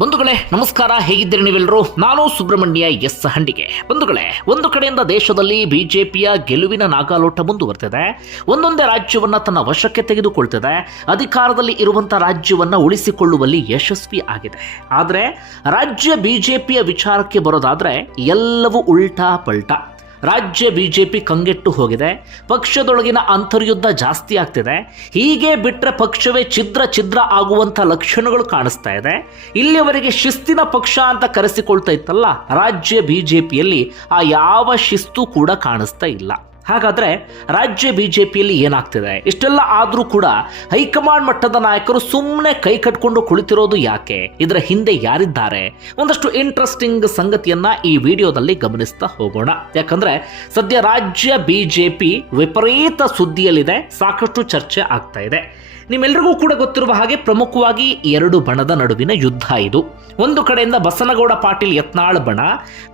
ಬಂಧುಗಳೇ, ನಮಸ್ಕಾರ. ಹೇಗಿದ್ದೀರಿ ನೀವೆಲ್ಲರೂ? ನಾನು ಸುಬ್ರಹ್ಮಣ್ಯ ಎಸ್ ಹಂಡಿಗೆ. ಬಂಧುಗಳೇ, ಒಂದು ಕಡೆಯಿಂದ ದೇಶದಲ್ಲಿ ಬಿಜೆಪಿಯ ಗೆಲುವಿನ ನಾಗಾಲೋಟ ಮುಂದುವರೆದಿದೆ ಒಂದೊಂದೇ ರಾಜ್ಯವನ್ನ ತನ್ನ ವಶಕ್ಕೆ ತೆಗೆದುಕೊಳ್ತಿದೆ. ಅಧಿಕಾರದಲ್ಲಿ ಇರುವಂಥ ರಾಜ್ಯವನ್ನ ಉಳಿಸಿಕೊಳ್ಳುವಲ್ಲಿ ಯಶಸ್ವಿ ಆಗಿದೆ. ಆದರೆ, ರಾಜ್ಯ ಬಿಜೆಪಿಯ ವಿಚಾರಕ್ಕೆ ಬರೋದಾದರೆ ಎಲ್ಲವೂ ಉಲ್ಟಾ ಪಲ್ಟಾ. ರಾಜ್ಯ ಬಿಜೆಪಿ ಕಂಗೆಟ್ಟು ಹೋಗಿದೆ. ಪಕ್ಷದೊಳಗಿನ ಅಂತರ್ಯುದ್ಧ ಜಾಸ್ತಿ ಆಗ್ತಿದೆ. ಹೀಗೆ ಬಿಟ್ಟರೆ ಪಕ್ಷವೇ ಛಿದ್ರ ಛಿದ್ರ ಆಗುವಂಥ ಲಕ್ಷಣಗಳು ಕಾಣಿಸ್ತಾ ಇದೆ. ಇಲ್ಲಿಯವರೆಗೆ ಶಿಸ್ತಿನ ಪಕ್ಷ ಅಂತ ಕರೆಸಿಕೊಳ್ತಾ ಇತ್ತಲ್ಲ, ರಾಜ್ಯ ಬಿಜೆಪಿಯಲ್ಲಿ ಆ ಯಾವ ಶಿಸ್ತು ಕೂಡ ಕಾಣಿಸ್ತಾ ಇಲ್ಲ. ಹಾಗಾದ್ರೆ ರಾಜ್ಯ ಬಿ ಜೆ ಪಿಯಲ್ಲಿ ಏನಾಗ್ತಿದೆ? ಇಷ್ಟೆಲ್ಲ ಆದರೂ ಕೂಡ ಹೈಕಮಾಂಡ್ ಮಟ್ಟದ ನಾಯಕರು ಸುಮ್ಮನೆ ಕೈ ಕಟ್ಕೊಂಡು ಕುಳಿತಿರೋದು ಯಾಕೆ? ಇದರ ಹಿಂದೆ ಯಾರಿದ್ದಾರೆ? ಒಂದಷ್ಟು ಇಂಟ್ರೆಸ್ಟಿಂಗ್ ಸಂಗತಿಯನ್ನ ಈ ವಿಡಿಯೋದಲ್ಲಿ ಗಮನಿಸ್ತಾ ಹೋಗೋಣ. ಯಾಕಂದ್ರೆ ಸದ್ಯ ರಾಜ್ಯ ಬಿಜೆಪಿ ವಿಪರೀತ ಸುದ್ದಿಯಲ್ಲಿದೆ, ಸಾಕಷ್ಟು ಚರ್ಚೆ ಆಗ್ತಾ ಇದೆ. ನಿಮ್ಮೆಲ್ಲರಿಗೂ ಕೂಡ ಗೊತ್ತಿರುವ ಹಾಗೆ ಪ್ರಮುಖವಾಗಿ ಎರಡು ಬಣದ ನಡುವಿನ ಯುದ್ಧ ಇದು. ಒಂದು ಕಡೆಯಿಂದ ಬಸನಗೌಡ ಪಾಟೀಲ್ ಯತ್ನಾಳ್ ಬಣ,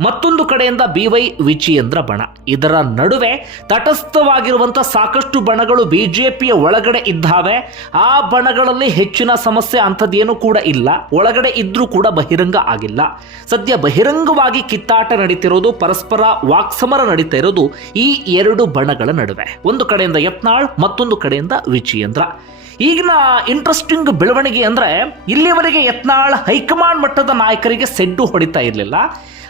ಮತ್ತೊಂದು ಕಡೆಯಿಂದ ಬಿ ವೈ ವಿಜಯೇಂದ್ರ ಬಣ. ಇದರ ನಡುವೆ ತಟಸ್ಥವಾಗಿರುವಂಥ ಸಾಕಷ್ಟು ಬಣಗಳು ಬಿಜೆಪಿಯ ಒಳಗಡೆ ಇದ್ದಾವೆ. ಆ ಬಣಗಳಲ್ಲಿ ಹೆಚ್ಚಿನ ಸಮಸ್ಯೆ ಅಂಥದ್ದೇನೂ ಕೂಡ ಇಲ್ಲ. ಒಳಗಡೆ ಇದ್ರೂ ಕೂಡ ಬಹಿರಂಗ ಆಗಿಲ್ಲ. ಸದ್ಯ ಬಹಿರಂಗವಾಗಿ ಕಿತ್ತಾಟ ನಡೀತಿರೋದು, ಪರಸ್ಪರ ವಾಕ್ಸಮರ ನಡೀತಾ ಇರೋದು ಈ ಎರಡು ಬಣಗಳ ನಡುವೆ. ಒಂದು ಕಡೆಯಿಂದ ಯತ್ನಾಳ್, ಮತ್ತೊಂದು ಕಡೆಯಿಂದ ವಿಜಯೇಂದ್ರ. ಈಗಿನ ಇಂಟ್ರೆಸ್ಟಿಂಗ್ ಬೆಳವಣಿಗೆ ಅಂದರೆ ಇಲ್ಲಿಯವರೆಗೆ ಯತ್ನಾಳ್ ಹೈಕಮಾಂಡ್ ಮಟ್ಟದ ನಾಯಕರಿಗೆ ಸೆಡ್ಡು ಹೊಡಿತಾ ಇರಲಿಲ್ಲ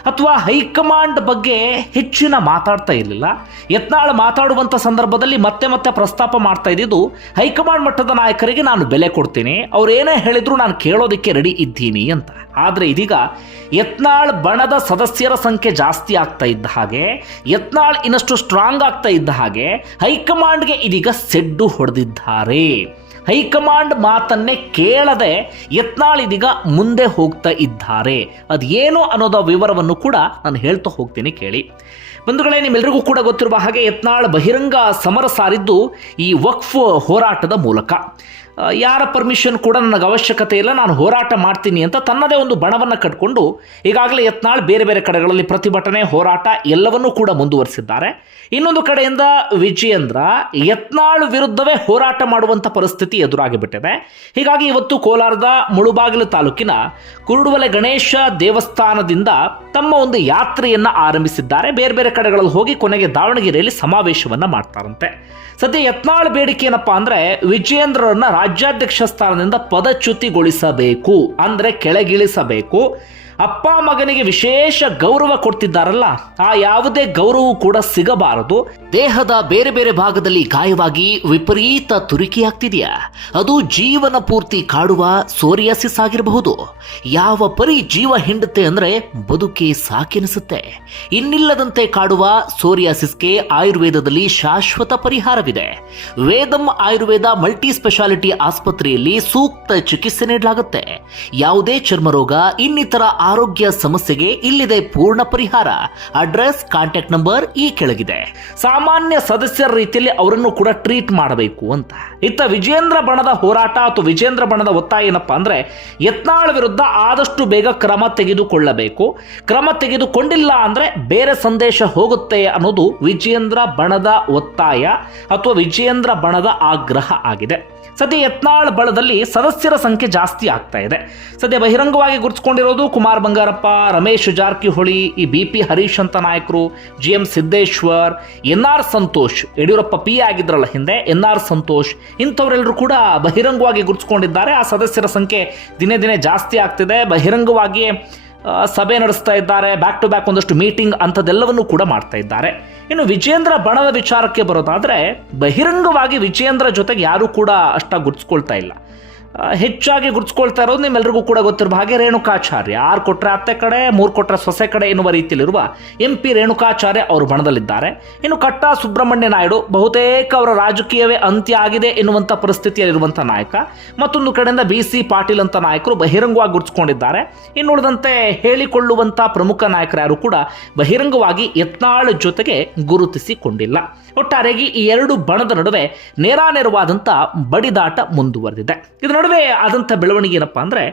ಅಥವಾ ಹೈಕಮಾಂಡ್ ಬಗ್ಗೆ ಹೆಚ್ಚಿನ ಮಾತಾಡ್ತಾ ಇರಲಿಲ್ಲ. ಯತ್ನಾಳ್ ಮಾತಾಡುವಂಥ ಸಂದರ್ಭದಲ್ಲಿ ಮತ್ತೆ ಮತ್ತೆ ಪ್ರಸ್ತಾಪ ಮಾಡ್ತಾ ಇದ್ದಿದ್ದು, ಹೈಕಮಾಂಡ್ ಮಟ್ಟದ ನಾಯಕರಿಗೆ ನಾನು ಬೆಲೆ ಕೊಡ್ತೀನಿ, ಅವ್ರು ಏನೇ ಹೇಳಿದ್ರು ನಾನು ಕೇಳೋದಕ್ಕೆ ರೆಡಿ ಇದ್ದೀನಿ ಅಂತ. ಆದರೆ ಇದೀಗ ಯತ್ನಾಳ್ ಬಣದ ಸದಸ್ಯರ ಸಂಖ್ಯೆ ಜಾಸ್ತಿ ಆಗ್ತಾ ಇದ್ದ ಹಾಗೆ, ಯತ್ನಾಳ್ ಇನ್ನಷ್ಟು ಸ್ಟ್ರಾಂಗ್ ಆಗ್ತಾ ಇದ್ದ ಹಾಗೆ, ಹೈಕಮಾಂಡ್ಗೆ ಇದೀಗ ಸೆಡ್ಡು ಹೊಡೆದಿದ್ದಾರೆ. ಹೈಕಮಾಂಡ್ ಮಾತನ್ನೇ ಕೇಳದೆ ಯತ್ನಾಳಿದೀಗ ಮುಂದೆ ಹೋಗ್ತಾ ಇದ್ದಾರೆ. ಅದೇನು ಅನ್ನೋದ ವಿವರವನ್ನು ಕೂಡ ನಾನು ಹೇಳ್ತಾ ಹೋಗ್ತೀನಿ ಕೇಳಿ. ಬಂಧುಗಳೇ ನಿಮ್ಮೆಲ್ಲರಿಗೂ ಕೂಡ ಗೊತ್ತಿರುವ ಹಾಗೆ ಯತ್ನಾಳ್ ಬಹಿರಂಗ ಸಮರ ಸಾರಿದ್ದು ಈ ವಕ್ಫ್ ಹೋರಾಟದ ಮೂಲಕ. ಯಾರ ಪರ್ಮಿಷನ್ ಕೂಡ ನನಗೆ ಅವಶ್ಯಕತೆ ಇಲ್ಲ, ನಾನು ಹೋರಾಟ ಮಾಡ್ತೀನಿ ಅಂತ ತನ್ನದೇ ಒಂದು ಬಣವನ್ನು ಕಟ್ಕೊಂಡು ಈಗಾಗಲೇ ಯತ್ನಾಳ್ ಬೇರೆ ಬೇರೆ ಕಡೆಗಳಲ್ಲಿ ಪ್ರತಿಭಟನೆ, ಹೋರಾಟ ಎಲ್ಲವನ್ನೂ ಕೂಡ ಮುಂದುವರಿಸಿದ್ದಾರೆ. ಇನ್ನೊಂದು ಕಡೆಯಿಂದ ವಿಜಯೇಂದ್ರ ಯತ್ನಾಳ್ ವಿರುದ್ಧವೇ ಹೋರಾಟ ಮಾಡುವಂಥ ಪರಿಸ್ಥಿತಿ ಎದುರಾಗಿಬಿಟ್ಟಿದೆ. ಹೀಗಾಗಿ ಇವತ್ತು ಕೋಲಾರದ ಮುಳುಬಾಗಿಲು ತಾಲೂಕಿನ ಕುರುಡುವಲೆ ಗಣೇಶ ದೇವಸ್ಥಾನದಿಂದ ತಮ್ಮ ಒಂದು ಯಾತ್ರೆಯನ್ನು ಆರಂಭಿಸಿದ್ದಾರೆ. ಬೇರೆ ಬೇರೆ ಕಡೆಗಳಲ್ಲಿ ಹೋಗಿ ಕೊನೆಗೆ ದಾವಣಗೆರೆಯಲ್ಲಿ ಸಮಾವೇಶವನ್ನು ಮಾಡ್ತಾರಂತೆ. ಸದ್ಯ ಯತ್ನಾಳ್ ಬೇಡಿಕೆ ಏನಪ್ಪಾ ಅಂದರೆ ವಿಜಯೇಂದ್ರರನ್ನ ರಾಜ್ಯಾಧ್ಯಕ್ಷ ಸ್ಥಾನದಿಂದ ಪದಚ್ಯುತಿಗೊಳಿಸಬೇಕು ಅಂದರೆ ಕೆಳಗಿಳಿಸಬೇಕು. ಅಪ್ಪ ಮಗನಿಗೆ ವಿಶೇಷ ಗೌರವ ಕೊಡ್ತಿದ್ದಾರಲ್ಲ, ಆ ಯಾವುದೇ ಗೌರವ ಕೂಡ ಸಿಗಬಾರದು. ದೇಹದ ಬೇರೆ ಬೇರೆ ಭಾಗದಲ್ಲಿ ಗಾಯವಾಗಿ ವಿಪರೀತ ತುರಿಕೆಯಾಗ್ತಿದೆಯಾ? ಅದು ಜೀವನ ಪೂರ್ತಿ ಕಾಡುವ ಸೋರಿಯಾಸಿಸ್ ಆಗಿರಬಹುದು. ಯಾವ ಪರಿ ಜೀವ ಹಿಂಡುತ್ತೆ ಅಂದ್ರೆ ಬದುಕಿ ಸಾಕೆನಿಸುತ್ತೆ. ಇನ್ನಿಲ್ಲದಂತೆ ಕಾಡುವ ಸೋರಿಯಾಸಿಸ್ಗೆ ಆಯುರ್ವೇದದಲ್ಲಿ ಶಾಶ್ವತ ಪರಿಹಾರವಿದೆ. ವೇದಂ ಆಯುರ್ವೇದ ಮಲ್ಟಿ ಸ್ಪೆಷಾಲಿಟಿ ಆಸ್ಪತ್ರೆಯಲ್ಲಿ ಸೂಕ್ತ ಚಿಕಿತ್ಸೆ ನೀಡಲಾಗುತ್ತೆ. ಯಾವುದೇ ಚರ್ಮರೋಗ, ಇನ್ನಿತರ ಆರೋಗ್ಯ ಸಮಸ್ಯೆಗೆ ಇಲ್ಲಿದೆ ಪೂರ್ಣ ಪರಿಹಾರ. ಅಡ್ರೆಸ್, ಕಾಂಟ್ಯಾಕ್ಟ್ ನಂಬರ್ ಈ ಕೆಳಗಿದೆ. ಸಾಮಾನ್ಯ ಸದಸ್ಯರ ರೀತಿಯಲ್ಲಿ ಅವರನ್ನು ಕೂಡ ಟ್ರೀಟ್ ಮಾಡಬೇಕು ಅಂತ. ಇತ್ತ ವಿಜೇಂದ್ರ ಬಣದ ಹೋರಾಟ ಅಥವಾ ವಿಜೇಂದ್ರ ಬಣದ ಒತ್ತಾಯ ಏನಪ್ಪಾ ಅಂದರೆ, ಯತ್ನಾಳ್ ವಿರುದ್ಧ ಆದಷ್ಟು ಬೇಗ ಕ್ರಮ ತೆಗೆದುಕೊಳ್ಳಬೇಕು. ಕ್ರಮ ತೆಗೆದುಕೊಂಡಿಲ್ಲ ಅಂದರೆ ಬೇರೆ ಸಂದೇಶ ಹೋಗುತ್ತೆ ಅನ್ನೋದು ವಿಜೇಂದ್ರ ಬಣದ ಒತ್ತಾಯ ಅಥವಾ ವಿಜೇಂದ್ರ ಬಣದ ಆಗ್ರಹ ಆಗಿದೆ. ಸದ್ಯ ಯತ್ನಾಳ್ ಬಳದಲ್ಲಿ ಸದಸ್ಯರ ಸಂಖ್ಯೆ ಜಾಸ್ತಿ ಆಗ್ತಾ ಇದೆ. ಸದ್ಯ ಬಹಿರಂಗವಾಗಿ ಗುರುತಿಸ್ಕೊಂಡಿರೋದು ಕುಮಾರ್ ಬಂಗಾರಪ್ಪ, ರಮೇಶ್ ಜಾರಕಿಹೊಳಿ, ಈ ಬಿ ಪಿ ಹರೀಶ್ ಅಂತ ನಾಯಕರು, G M Siddeshwar, N R Santosh. Yediyurappa P ಆಗಿದ್ರಲ್ಲ ಹಿಂದೆ, ಎನ್ ಆರ್ ಸಂತೋಷ್ ಇಂಥವರೆಲ್ಲರೂ ಕೂಡ ಬಹಿರಂಗವಾಗಿ ಗುರುತಿಸ್ಕೊಂಡಿದ್ದಾರೆ. ಆ ಸದಸ್ಯರ ಸಂಖ್ಯೆ ದಿನೇ ದಿನೇ ಜಾಸ್ತಿ ಆಗ್ತಿದೆ. ಬಹಿರಂಗವಾಗಿ ಸಭೆ ನಡೆಸ್ತಾ ಇದ್ದಾರೆ. ಬ್ಯಾಕ್ ಟು ಬ್ಯಾಕ್ ಒಂದಷ್ಟು ಮೀಟಿಂಗ್ ಅಂಥದ್ದೆಲ್ಲವನ್ನು ಕೂಡ ಮಾಡ್ತಾ ಇದ್ದಾರೆ. ಇನ್ನು ವಿಜೇಂದ್ರ ಬಣದ ವಿಚಾರಕ್ಕೆ ಬರೋದಾದರೆ, ಬಹಿರಂಗವಾಗಿ ವಿಜೇಂದ್ರ ಜೊತೆಗೆ ಯಾರೂ ಕೂಡ ಅಷ್ಟಾಗಿ ಗುರುತಿಸ್ಕೊಳ್ತಾ ಇಲ್ಲ. ಹೆಚ್ಚಾಗಿ ಗುರುತಿಸ್ಕೊಳ್ತಾ ಇರೋದು ನಿಮ್ಮೆಲ್ಲರಿಗೂ ಕೂಡ ಗೊತ್ತಿರುವ ಹಾಗೆ ರೇಣುಕಾಚಾರ್ಯ. ಆರು ಕೊಟ್ಟರೆ ಅತ್ತೆ ಕಡೆ, ಮೂರು ಕೊಟ್ಟರೆ ಸೊಸೆ ಕಡೆ ಎನ್ನುವ ರೀತಿಯಲ್ಲಿರುವ ಎಂ ಪಿ ರೇಣುಕಾಚಾರ್ಯ ಅವರು ಬಣದಲ್ಲಿದ್ದಾರೆ. ಇನ್ನು ಕಟ್ಟ ಸುಬ್ರಹ್ಮಣ್ಯ ನಾಯ್ಡು ಬಹುತೇಕ ಅವರ ರಾಜಕೀಯವೇ ಅಂತ್ಯ ಆಗಿದೆ ಎನ್ನುವಂಥ ಪರಿಸ್ಥಿತಿಯಲ್ಲಿರುವಂಥ ನಾಯಕ. ಮತ್ತೊಂದು ಕಡೆಯಿಂದ ಬಿ ಸಿ ಪಾಟೀಲ್ ಅಂತ ನಾಯಕರು ಬಹಿರಂಗವಾಗಿ ಗುರುತಿಸ್ಕೊಂಡಿದ್ದಾರೆ. ಇನ್ನು ಉಳಿದಂತೆ ಹೇಳಿಕೊಳ್ಳುವಂಥ ಪ್ರಮುಖ ನಾಯಕರು ಯಾರು ಕೂಡ ಬಹಿರಂಗವಾಗಿ ಯತ್ನಾಳ ಜೊತೆಗೆ ಗುರುತಿಸಿಕೊಂಡಿಲ್ಲ. ಒಟ್ಟಾರೆಯಾಗಿ ಈ ಎರಡು ಬಣದ ನಡುವೆ ನೇರಾನೇರವಾದಂಥ ಬಡಿದಾಟ ಮುಂದುವರೆದಿದೆ. ಇದರ ನಡುವೆ ಆದಂಥ ಬೆಳವಣಿಗೆ ಏನಪ್ಪ ಅಂದರೆ,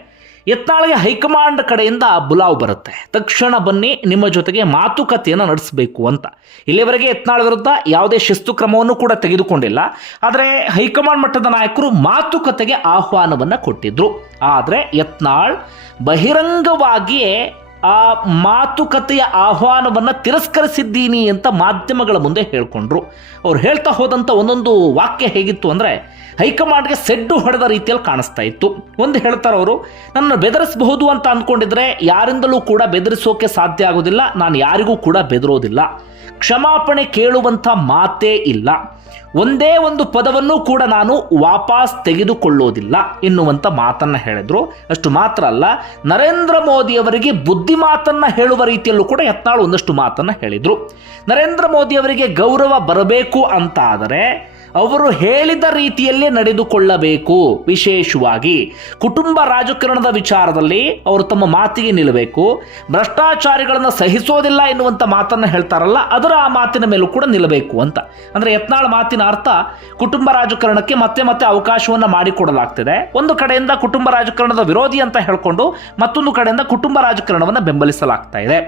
ಯತ್ನಾಳ್ಗೆ ಹೈಕಮಾಂಡ್ ಕಡೆಯಿಂದ ಬುಲಾವ್ ಬರುತ್ತೆ. ತಕ್ಷಣ ಬನ್ನಿ, ನಿಮ್ಮ ಜೊತೆಗೆ ಮಾತುಕತೆಯನ್ನು ನಡೆಸಬೇಕು ಅಂತ. ಇಲ್ಲಿವರೆಗೆ ಯತ್ನಾಳ್ ವಿರುದ್ಧ ಯಾವುದೇ ಶಿಸ್ತು ಕ್ರಮವನ್ನು ಕೂಡ ತೆಗೆದುಕೊಂಡಿಲ್ಲ. ಆದರೆ ಹೈಕಮಾಂಡ್ ಮಟ್ಟದ ನಾಯಕರು ಮಾತುಕತೆಗೆ ಆಹ್ವಾನವನ್ನು ಕೊಟ್ಟಿದ್ರು. ಆದರೆ ಯತ್ನಾಳ್ ಬಹಿರಂಗವಾಗಿಯೇ ಆ ಮಾತುಕತೆಯ ಆಹ್ವಾನವನ್ನು ತಿರಸ್ಕರಿಸಿದ್ದೀನಿ ಅಂತ ಮಾಧ್ಯಮಗಳ ಮುಂದೆ ಹೇಳಿಕೊಂಡ್ರು. ಅವ್ರು ಹೇಳ್ತಾ ಹೋದಂಥ ಒಂದೊಂದು ವಾಕ್ಯ ಹೇಗಿತ್ತು ಅಂದರೆ, ಹೈಕಮಾಂಡ್ಗೆ ಸೆಡ್ಡು ಹೊಡೆದ ರೀತಿಯಲ್ಲಿ ಕಾಣಿಸ್ತಾ ಇತ್ತು. ಒಂದು ಹೇಳ್ತಾರೆ ಅವರು, ನನ್ನ ಬೆದರಿಸಬಹುದು ಅಂತ ಅಂದ್ಕೊಂಡಿದ್ರೆ ಯಾರಿಂದಲೂ ಕೂಡ ಬೆದರಿಸೋಕೆ ಸಾಧ್ಯ ಆಗೋದಿಲ್ಲ, ನಾನು ಯಾರಿಗೂ ಕೂಡ ಬೆದರೋದಿಲ್ಲ. ಕ್ಷಮಾಪಣೆ ಕೇಳುವಂಥ ಮಾತೇ ಇಲ್ಲ. ಒಂದೇ ಒಂದು ಪದವನ್ನು ಕೂಡ ನಾನು ವಾಪಸ್ ತೆಗೆದುಕೊಳ್ಳೋದಿಲ್ಲ ಎನ್ನುವಂಥ ಮಾತನ್ನ ಹೇಳಿದ್ರು. ಅಷ್ಟು ಮಾತ್ರ ಅಲ್ಲ, ನರೇಂದ್ರ ಮೋದಿಯವರಿಗೆ ಬುದ್ಧಿ ಮಾತನ್ನ ಹೇಳುವ ರೀತಿಯಲ್ಲೂ ಕೂಡ ಯತ್ನಾಳ್ ಒಂದಷ್ಟು ಮಾತನ್ನ ಹೇಳಿದ್ರು. ನರೇಂದ್ರ ಮೋದಿಯವರಿಗೆ ಗೌರವ ಬರಬೇಕು ಅಂತ ಆದರೆ ಅವರು ಹೇಳಿದ ರೀತಿಯಲ್ಲೇ ನಡೆದುಕೊಳ್ಳಬೇಕು. ವಿಶೇಷವಾಗಿ ಕುಟುಂಬ ರಾಜಕಾರಣದ ವಿಚಾರದಲ್ಲಿ ಅವರು ತಮ್ಮ ಮಾತಿಗೆ ನಿಲ್ಲಬೇಕು. ಭ್ರಷ್ಟಾಚಾರಿಗಳನ್ನು ಸಹಿಸೋದಿಲ್ಲ ಎನ್ನುವಂಥ ಮಾತನ್ನು ಹೇಳ್ತಾರಲ್ಲ, ಅದರ ಆ ಮಾತಿನ ಮೇಲೂ ಕೂಡ ನಿಲ್ಲಬೇಕು ಅಂತ. ಅಂದರೆ ಯತ್ನಾಳ್ ಮಾತಿನ ಅರ್ಥ ಕುಟುಂಬ ರಾಜಕಾರಣಕ್ಕೆ ಮತ್ತೆ ಮತ್ತೆ ಅವಕಾಶವನ್ನು ಮಾಡಿಕೊಡಲಾಗ್ತಿದೆ. ಒಂದು ಕಡೆಯಿಂದ ಕುಟುಂಬ ರಾಜಕಾರಣದ ವಿರೋಧಿ ಅಂತ ಹೇಳಿಕೊಂಡು ಮತ್ತೊಂದು ಕಡೆಯಿಂದ ಕುಟುಂಬ ರಾಜಕಾರಣವನ್ನು ಬೆಂಬಲಿಸಲಾಗ್ತಾ ಇದೆ.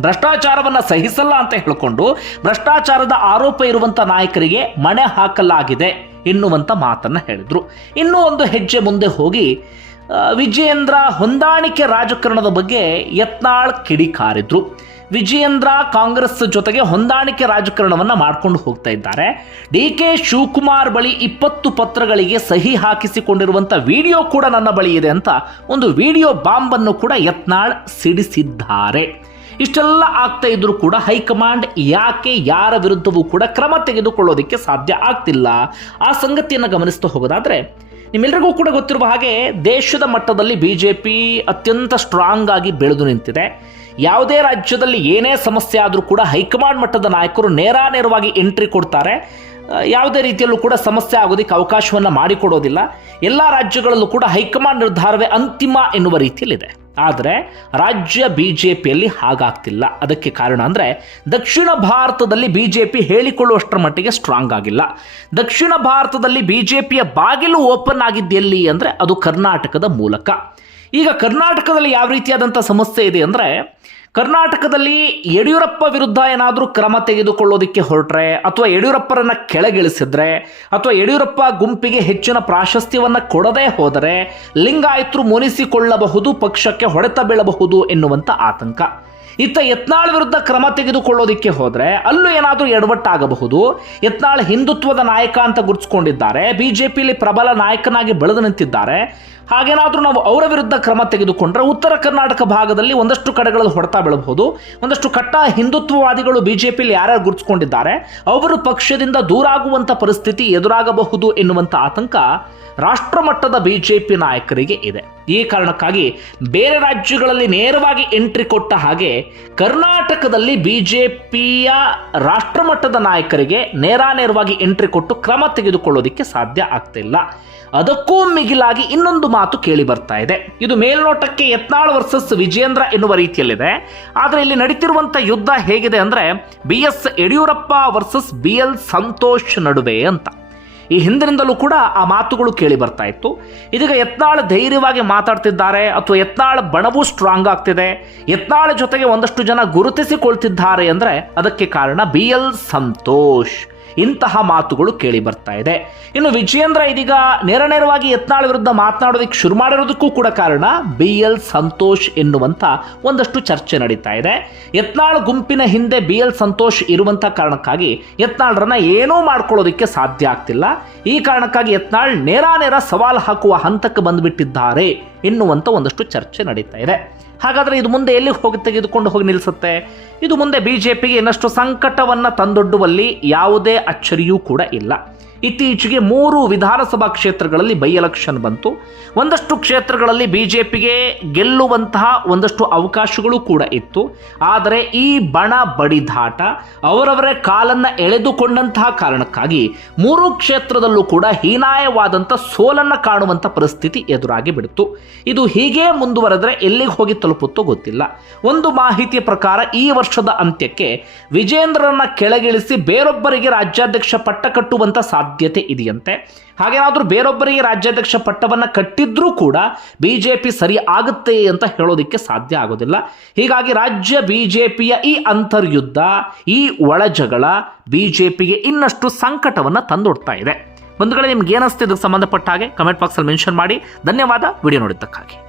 ಭ್ರಷ್ಟಾಚಾರವನ್ನು ಸಹಿಸಲ್ಲ ಅಂತ ಹೇಳಿಕೊಂಡು ಭ್ರಷ್ಟಾಚಾರದ ಆರೋಪ ಇರುವಂಥ ನಾಯಕರಿಗೆ ಮಣೆ ಹಾಕಲಾಗಿದೆ ಎನ್ನುವಂಥ ಮಾತನ್ನು ಹೇಳಿದರು. ಇನ್ನೂ ಒಂದು ಹೆಜ್ಜೆ ಮುಂದೆ ಹೋಗಿ ವಿಜಯೇಂದ್ರ ಹೊಂದಾಣಿಕೆ ರಾಜಕಾರಣದ ಬಗ್ಗೆ ಯತ್ನಾಳ್ ಕಿಡಿಕಾರಿದ್ರು. ವಿಜಯೇಂದ್ರ ಕಾಂಗ್ರೆಸ್ ಜೊತೆಗೆ ಹೊಂದಾಣಿಕೆ ರಾಜಕಾರಣವನ್ನು ಮಾಡಿಕೊಂಡು ಹೋಗ್ತಾ ಇದ್ದಾರೆ. ಡಿ ಕೆ ಶಿವಕುಮಾರ್ ಬಳಿ ಇಪ್ಪತ್ತು ಪತ್ರಗಳಿಗೆ ಸಹಿ ಹಾಕಿಸಿಕೊಂಡಿರುವಂಥ ವಿಡಿಯೋ ಕೂಡ ನನ್ನ ಬಳಿ ಇದೆ ಅಂತ ಒಂದು ವಿಡಿಯೋ ಬಾಂಬನ್ನು ಕೂಡ ಯತ್ನಾಳ್ ಸಿಡಿಸಿದ್ದಾರೆ. ಇಷ್ಟೆಲ್ಲ ಆಗ್ತಾ ಇದ್ರೂ ಕೂಡ ಹೈಕಮಾಂಡ್ ಯಾಕೆ ಯಾರ ವಿರುದ್ಧವೂ ಕೂಡ ಕ್ರಮ ತೆಗೆದುಕೊಳ್ಳೋದಕ್ಕೆ ಸಾಧ್ಯ ಆಗ್ತಿಲ್ಲ? ಆ ಸಂಗತಿಯನ್ನು ಗಮನಿಸ್ತಾ ಹೋಗೋದಾದ್ರೆ ನಿಮ್ಮೆಲ್ಲರಿಗೂ ಕೂಡ ಗೊತ್ತಿರುವ ಹಾಗೆ ದೇಶದ ಮಟ್ಟದಲ್ಲಿ ಬಿ ಜೆ ಪಿ ಅತ್ಯಂತ ಸ್ಟ್ರಾಂಗ್ ಆಗಿ ಬೆಳೆದು ನಿಂತಿದೆ. ಯಾವುದೇ ರಾಜ್ಯದಲ್ಲಿ ಏನೇ ಸಮಸ್ಯೆ ಆದರೂ ಕೂಡ ಹೈಕಮಾಂಡ್ ಮಟ್ಟದ ನಾಯಕರು ನೇರಾನೇರವಾಗಿ ಎಂಟ್ರಿ ಕೊಡ್ತಾರೆ. ಯಾವುದೇ ರೀತಿಯಲ್ಲೂ ಕೂಡ ಸಮಸ್ಯೆ ಆಗೋದಕ್ಕೆ ಅವಕಾಶವನ್ನು ಮಾಡಿಕೊಡೋದಿಲ್ಲ. ಎಲ್ಲ ರಾಜ್ಯಗಳಲ್ಲೂ ಕೂಡ ಹೈಕಮಾಂಡ್ ನಿರ್ಧಾರವೇ ಅಂತಿಮ ಎನ್ನುವ ರೀತಿಯಲ್ಲಿದೆ. ಆದರೆ ರಾಜ್ಯ ಬಿ ಜೆ ಪಿಯಲ್ಲಿ ಹಾಗಾಗ್ತಿಲ್ಲ. ಅದಕ್ಕೆ ಕಾರಣ ಅಂದರೆ ದಕ್ಷಿಣ ಭಾರತದಲ್ಲಿ ಬಿ ಜೆ ಪಿ ಹೇಳಿಕೊಳ್ಳುವಷ್ಟರ ಮಟ್ಟಿಗೆ ಸ್ಟ್ರಾಂಗ್ ಆಗಿಲ್ಲ. ದಕ್ಷಿಣ ಭಾರತದಲ್ಲಿ ಬಿ ಜೆ ಪಿಯ ಬಾಗಿಲು ಓಪನ್ ಆಗಿದ್ದು ಎಲ್ಲಿ ಅಂದರೆ ಅದು ಕರ್ನಾಟಕದ ಮೂಲಕ. ಈಗ ಕರ್ನಾಟಕದಲ್ಲಿ ಯಾವ ರೀತಿಯಾದಂಥ ಸಮಸ್ಯೆ ಇದೆ ಅಂದರೆ ಕರ್ನಾಟಕದಲ್ಲಿ ಯಡಿಯೂರಪ್ಪ ವಿರುದ್ಧ ಏನಾದರೂ ಕ್ರಮ ತೆಗೆದುಕೊಳ್ಳೋದಕ್ಕೆ ಹೊರಟ್ರೆ, ಅಥವಾ ಯಡಿಯೂರಪ್ಪರನ್ನು ಕೆಳಗಿಳಿಸಿದ್ರೆ, ಅಥವಾ ಯಡಿಯೂರಪ್ಪ ಗುಂಪಿಗೆ ಹೆಚ್ಚಿನ ಪ್ರಾಶಸ್ತ್ಯವನ್ನು ಕೊಡದೇ ಹೋದರೆ ಲಿಂಗಾಯತರು ಮುನಿಸಿಕೊಳ್ಳಬಹುದು, ಪಕ್ಷಕ್ಕೆ ಹೊಡೆತ ಬೀಳಬಹುದು ಎನ್ನುವಂಥ ಆತಂಕ. ಇತ್ತ ಯತ್ನಾಳ್ ವಿರುದ್ಧ ಕ್ರಮ ತೆಗೆದುಕೊಳ್ಳೋದಿಕ್ಕೆ ಹೋದರೆ ಅಲ್ಲೂ ಏನಾದರೂ ಎಡವಟ್ಟಾಗಬಹುದು. ಯತ್ನಾಳ್ ಹಿಂದುತ್ವದ ನಾಯಕ ಅಂತ ಗುರುತಿಸ್ಕೊಂಡಿದ್ದಾರೆ. ಬಿಜೆಪಿಯಲ್ಲಿ ಪ್ರಬಲ ನಾಯಕನಾಗಿ ಬೆಳೆದು ನಿಂತಿದ್ದಾರೆ. ಹಾಗೇನಾದರೂ ನಾವು ಅವರ ವಿರುದ್ಧ ಕ್ರಮ ತೆಗೆದುಕೊಂಡ್ರೆ ಉತ್ತರ ಕರ್ನಾಟಕ ಭಾಗದಲ್ಲಿ ಒಂದಷ್ಟು ಕಡೆಗಳಲ್ಲಿ ಹೊಡೆತ ಬೀಳಬಹುದು. ಒಂದಷ್ಟು ಕಟ್ಟ ಹಿಂದುತ್ವವಾದಿಗಳು ಬಿಜೆಪಿಯಲ್ಲಿ ಯಾರ್ಯಾರು ಗುರುತಿಸ್ಕೊಂಡಿದ್ದಾರೆ, ಅವರು ಪಕ್ಷದಿಂದ ದೂರಾಗುವಂಥ ಪರಿಸ್ಥಿತಿ ಎದುರಾಗಬಹುದು ಎನ್ನುವಂಥ ಆತಂಕ ರಾಷ್ಟ್ರಮಟ್ಟದ ಬಿಜೆಪಿ ನಾಯಕರಿಗೆ ಇದೆ. ಈ ಕಾರಣಕ್ಕಾಗಿ ಬೇರೆ ರಾಜ್ಯಗಳಲ್ಲಿ ನೇರವಾಗಿ ಎಂಟ್ರಿ ಕೊಟ್ಟ ಹಾಗೆ ಕರ್ನಾಟಕದಲ್ಲಿ ಬಿಜೆಪಿಯ ರಾಷ್ಟ್ರಮಟ್ಟದ ನಾಯಕರಿಗೆ ನೇರಾನೇರವಾಗಿ ಎಂಟ್ರಿ ಕೊಟ್ಟು ಕ್ರಮ ತೆಗೆದುಕೊಳ್ಳೋದಕ್ಕೆ ಸಾಧ್ಯ ಆಗ್ತಿಲ್ಲ. ಅದಕ್ಕೂ ಮಿಗಿಲಾಗಿ ಇನ್ನೊಂದು ಮಾತು ಕೇಳಿ ಬರ್ತಾ ಇದೆ. ಇದು ಮೇಲ್ನೋಟಕ್ಕೆ ಯತ್ನಾಳ್ ವರ್ಸಸ್ ವಿಜೇಂದ್ರ ಎನ್ನುವ ರೀತಿಯಲ್ಲಿದೆ. ಆದರೆ ಇಲ್ಲಿ ನಡೀತಿರುವಂಥ ಯುದ್ಧ ಹೇಗಿದೆ ಅಂದರೆ B S Yediyurappa versus B L Santosh ನಡುವೆ ಅಂತ. ಈ ಹಿಂದಿನಿಂದಲೂ ಕೂಡ ಆ ಮಾತುಗಳು ಕೇಳಿ ಬರ್ತಾ ಇತ್ತು. ಇದೀಗ ಯತ್ನಾಳ್ ಧೈರ್ಯವಾಗಿ ಮಾತಾಡ್ತಿದ್ದಾರೆ. ಅಥವಾ ಯತ್ನಾಳ್ ಬಣವು ಸ್ಟ್ರಾಂಗ್ ಆಗ್ತಿದೆ. ಯತ್ನಾಳ್ ಜೊತೆಗೆ ಒಂದಷ್ಟು ಜನ ಗುರುತಿಸಿಕೊಳ್ತಿದ್ದಾರೆ ಅಂದರೆ ಅದಕ್ಕೆ ಕಾರಣ ಬಿ ಎಲ್ ಸಂತೋಷ್. ಇಂತಹ ಮಾತುಗಳು ಕೇಳಿ ಬರ್ತಾ ಇದೆ. ಇನ್ನು ವಿಜಯೇಂದ್ರ ಇದೀಗ ನೇರ ನೇರವಾಗಿ ಯತ್ನಾಳ್ ವಿರುದ್ಧ ಮಾತನಾಡೋದಕ್ಕೆ ಶುರು ಮಾಡಿರೋದಕ್ಕೂ ಕೂಡ ಕಾರಣ ಬಿ ಎಲ್ ಸಂತೋಷ್ ಎನ್ನುವಂಥ ಒಂದಷ್ಟು ಚರ್ಚೆ ನಡೀತಾ ಇದೆ. ಯತ್ನಾಳ್ ಗುಂಪಿನ ಹಿಂದೆ ಬಿ ಎಲ್ ಸಂತೋಷ್ ಇರುವಂಥ ಕಾರಣಕ್ಕಾಗಿ ಯತ್ನಾಳ್ರನ್ನ ಏನೂ ಮಾಡ್ಕೊಳ್ಳೋದಕ್ಕೆ ಸಾಧ್ಯ ಆಗ್ತಿಲ್ಲ. ಈ ಕಾರಣಕ್ಕಾಗಿ ಯತ್ನಾಳ್ ನೇರ ಸವಾಲು ಹಾಕುವ ಹಂತಕ್ಕೆ ಬಂದುಬಿಟ್ಟಿದ್ದಾರೆ. ಎನ್ನುವಂಥ ಒಂದಷ್ಟು ಚರ್ಚೆ ನಡೀತಾ ಇದೆ. ಹಾಗಾದರೆ ಇದು ಮುಂದೆ ಎಲ್ಲಿ ಹೋಗಿ ತೆಗೆದುಕೊಂಡು ಹೋಗಿ ನಿಲ್ಲಿಸುತ್ತೆ ಇದು ಮುಂದೆ ಬಿ ಜೆ ಪಿಗೆ ಇನ್ನಷ್ಟು ಸಂಕಟವನ್ನು ತಂದೊಡ್ಡುವಲ್ಲಿ ಯಾವುದೇ ಅಚ್ಚರಿಯೂ ಕೂಡ ಇಲ್ಲ. ಇತ್ತೀಚೆಗೆ ಮೂರು ವಿಧಾನಸಭಾ ಕ್ಷೇತ್ರಗಳಲ್ಲಿ ಬೈ ಎಲೆಕ್ಷನ್ ಬಂತು. ಒಂದಷ್ಟು ಕ್ಷೇತ್ರಗಳಲ್ಲಿ ಬಿ ಜೆ ಪಿಗೆ ಗೆಲ್ಲುವಂತಹ ಒಂದಷ್ಟು ಅವಕಾಶಗಳು ಕೂಡ ಇತ್ತು. ಆದರೆ ಈ ಬಣ ಬಡಿದಾಟ ಅವರವರೇ ಕಾಲನ್ನು ಎಳೆದುಕೊಂಡಂತಹ ಕಾರಣಕ್ಕಾಗಿ ಮೂರು ಕ್ಷೇತ್ರದಲ್ಲೂ ಕೂಡ ಹೀನಾಯವಾದಂಥ ಸೋಲನ್ನು ಕಾಣುವಂಥ ಪರಿಸ್ಥಿತಿ ಎದುರಾಗಿ ಬಿಡ್ತು. ಇದು ಹೀಗೆ ಮುಂದುವರೆದರೆ ಎಲ್ಲಿಗೆ ಹೋಗಿ ತಲುಪುತ್ತೋ ಗೊತ್ತಿಲ್ಲ. ಒಂದು ಮಾಹಿತಿಯ ಪ್ರಕಾರ ಈ ವರ್ಷದ ಅಂತ್ಯಕ್ಕೆ ವಿಜೇಂದ್ರನ ಕೆಳಗಿಳಿಸಿ ಬೇರೊಬ್ಬರಿಗೆ ರಾಜ್ಯಾಧ್ಯಕ್ಷ ಪಟ್ಟ ಕಟ್ಟುವಂಥ ಸಾಧ್ಯತೆ ಇದೆಯಂತೆ. ಹಾಗೇನಾದರೂ ಬೇರೊಬ್ಬರಿಗೆ ರಾಜ್ಯಾಧ್ಯಕ್ಷ ಪಟ್ಟವನ್ನು ಕಟ್ಟಿದ್ರೂ ಕೂಡ ಬಿ ಜೆ ಪಿ ಸರಿ ಆಗುತ್ತೆ ಅಂತ ಹೇಳೋದಕ್ಕೆ ಸಾಧ್ಯ ಆಗೋದಿಲ್ಲ. ಹೀಗಾಗಿ ರಾಜ್ಯ ಬಿ ಜೆ ಪಿಯ ಈ ಅಂತರ್ಯುದ್ಧ, ಈ ಒಳಜಗಳ ಬಿ ಜೆ ಪಿಗೆ ಇನ್ನಷ್ಟು ಸಂಕಟವನ್ನು ತಂದೊಡ್ತಾ ಇದೆ. ಬಂಧುಗಳೇ, ನಿಮ್ಗೆ ಏನಿಸ್ತು ಇದಕ್ಕೆ ಸಂಬಂಧಪಟ್ಟ ಹಾಗೆ ಕಮೆಂಟ್ ಬಾಕ್ಸಲ್ಲಿ ಮೆನ್ಷನ್ ಮಾಡಿ. ಧನ್ಯವಾದ. ವಿಡಿಯೋ ನೋಡಿದ್ದಕ್ಕಾಗಿ.